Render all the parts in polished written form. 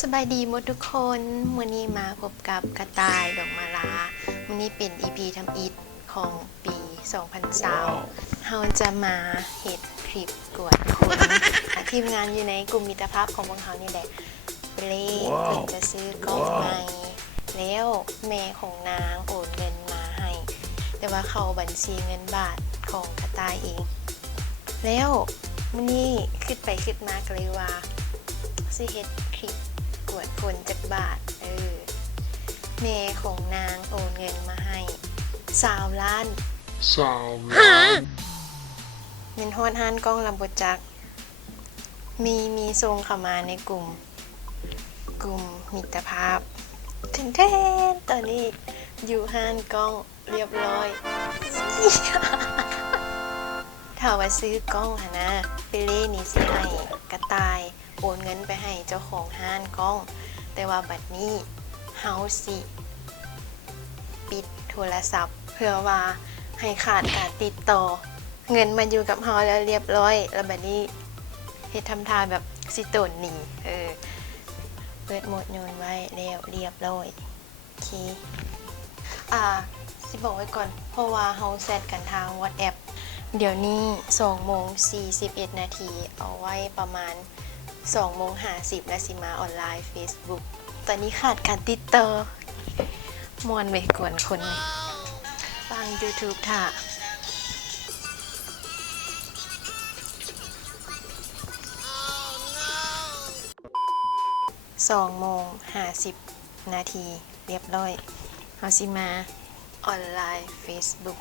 สบายดีหมดทุกคนมื้อนี้มาพบกับกระต่ายดอกมาลามื้อนี้เป็น EP ทำอิฐของปี2020เฮาจะมาเฮ็ดคลิปกวดคนทีมงานอยู่ในกลุ่มมิตรภาพของพวกเขานี่แหละเปเล่เพิ่นจะซื้อกล้องใหม่แล้วแม่ของนางโอนเงินมาให้แต่ว่าเข้าบัญชีเงินบาทของกระต่ายเองแล้วมื้อนี้คิดไปคิดมาก็เลยว่าสิเฮ็ดคลิปกวดคนจากบาทแม่ของนางโอนเงินมาให้20 ล้านเงินฮอดห้านกล้องลำบจักมีทรงเข้ามาในกลุ่มมิตรภาพถึงแท้ตอนนี้อยู่ห้านกล้องเรียบร้อยถ้าว่าซื้อกล้องนะเปเล่นี่สิให้กระต่ายโอนเงินไปให้เจ้าของห้านกล้องแต่ว่าบัดนี้เฮาสิปิดโทรศัพท์เพื่อว่าให้ขาดการติดต่อเงินมันอยู่กับเฮาแล้วเรียบร้อยแล้วบัดนี้เฮ็ดทำท่าแบบสิโตนหนีเปิดโหมดโยนไว้แล้วเรียบร้อยโอเคสิบอกไว้ก่อนเพราะว่าเฮาแชทกันทาง WhatsApp เดี๋ยวนี้2:41 นาทีเอาไว้ประมาณ2:50และสิมาออนไลน์ Facebook ตอนนี้ขาดการติดต่อมวนไปกวนคนฟัง YouTube ท่า2:50 นาทีเรียบร้อยเอาสิมาออนไลน์ Facebook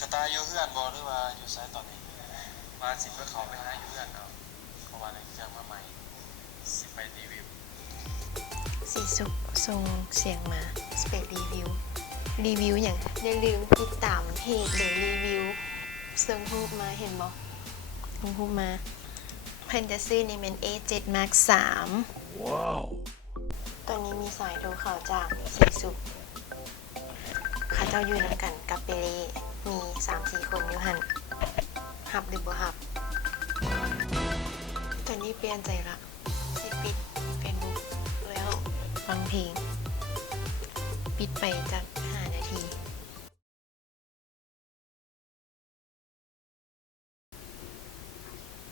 กระต่ายอยู่เพื่อนบอหรือว่าอยู่ไซต์ตอนนี้มาสิเพื่อเขาไปหาอยู่เพื่อนเอาเขาว่าในเครื่องมาใหม่สิไปรีวิวสีสุกส่งเสียงมาสเปครีวิวอย่างอย่าลืมติดตามเพจหรือรีวิวส่งรูปมาเห็นบอกส่งรูปมาเพิ่นจะซื้อในเมน A7 Mark 3ว้าวตอนนี้มีสายโทรข่าวจากสีสุกข้าเจ้าอยู่นำกันกับเปเล่มี 3-4 คนอยู่หันหับหรือบ่หับตอนนี้เปลี่ยนใจละสิปิดเฟซบุ๊กแล้วฟังเพลงปิดไปจาก5 นาที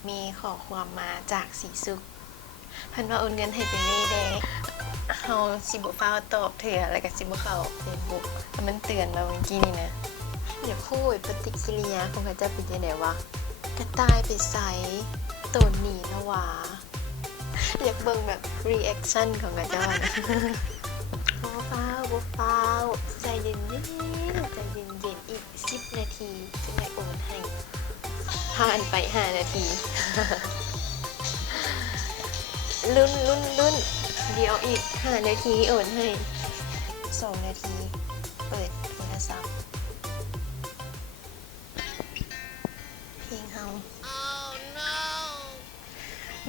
มีขอความมาจากสีสุกเพิ่นว่าโอนเงินให้เปเล่ได้เฮาสิบ่ฟ้าวตอบเถื่อแล้วก็สิบ่เข้าเฟซบุ๊กแล้วมันเตือนมาเมื่อกี้นี่นะอย่าพูดปฏิกิริยาของเขาจะเป็นยังไงวะกระต่ายไปใส่ตนหนีนะวะอยากเบิ่งแบบรีแอคชั่นของกระเจ้านะบ่ฟ้าวใจเย็นอีก10 นาทีจะได้โอนให้ผ่านไป5 นาทีลุ้นเดี๋ยวอีก5 นาทีโอนให้2 นาทีเปิดโทรศัพท์เพลงเฮา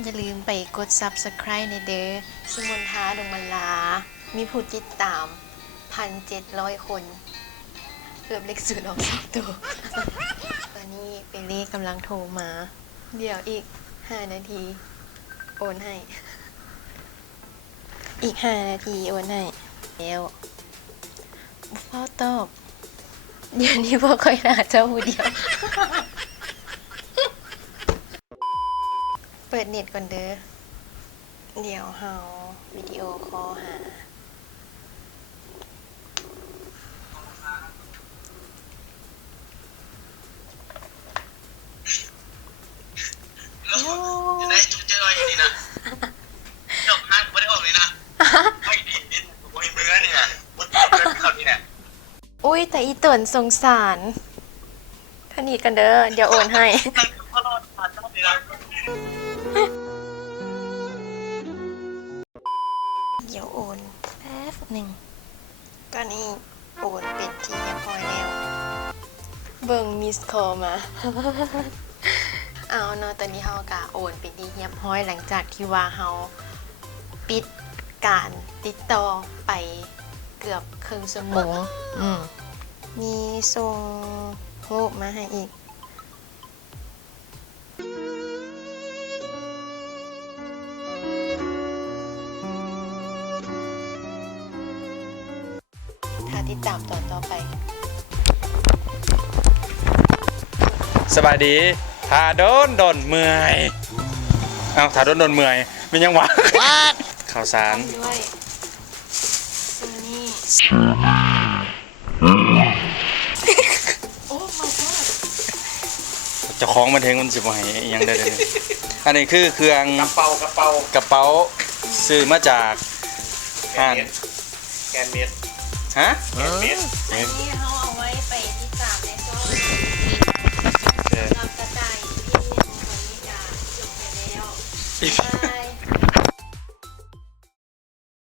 อย่าลืมไปกด Subscribe ในเด้อสิมนทาดงมลามีผู้ติดตาม 1,700 คนเกือบเลข0ออก2 ตัวตอนนี้เปเล่กำลังโทรมาเดี๋ยวอีก5 นาทีโอนให้อีก5 นาทีโอนให้แล้วพ่อตอบเดี๋ยวนี้พ่อค่อยหาเจ้าผู้เดียวเปิดเน็ตก่อนเด้อเดี๋ยวเฮาวิดีโอคอลหาอยู่ไหนจุดเจออยู่นี่นะดอกฮักไม่ได้ออกเลยนะไม่ดีนิดกูเห็นเนื้อเนี่ยมันเกินเขานี่แหละอุ้ยแต่อีต่วนสงสารพนิดกันเด้อเดี๋ยวโอนให้ก็รอดผ่านเจ้าเลยนะเดี๋ยวโอนแป๊บหนึ่งตอนนี้โอนเป็นที่เรียบร้อยแล้วเบิ่งมิสคอลมาเอาเนาะตอนนี้เฮากะโอนเป็นที่เรียบร้อยหลังจากที่ว่าเฮาปิดการติดต่อไปเกือบครึ่งชั่วโมงมีส่งรูปมาให้อีก ถ้าติดตามตอนต่อไป สบายดีทาโดนเมื่อยเอาทาโดนเมื่อยมันยังวะข่าวสาร ด้วยซูนี่โอ้ my god เจะคล้าของมันเทงมันสิบไหวยังได้เลยอันนี้คือเครื่อง กระเป๋ากระเป๋าก ระเป๋าซื้อมาจากห้าง แกนเมด ฮะ แกนเมด อันนี้เขาเอา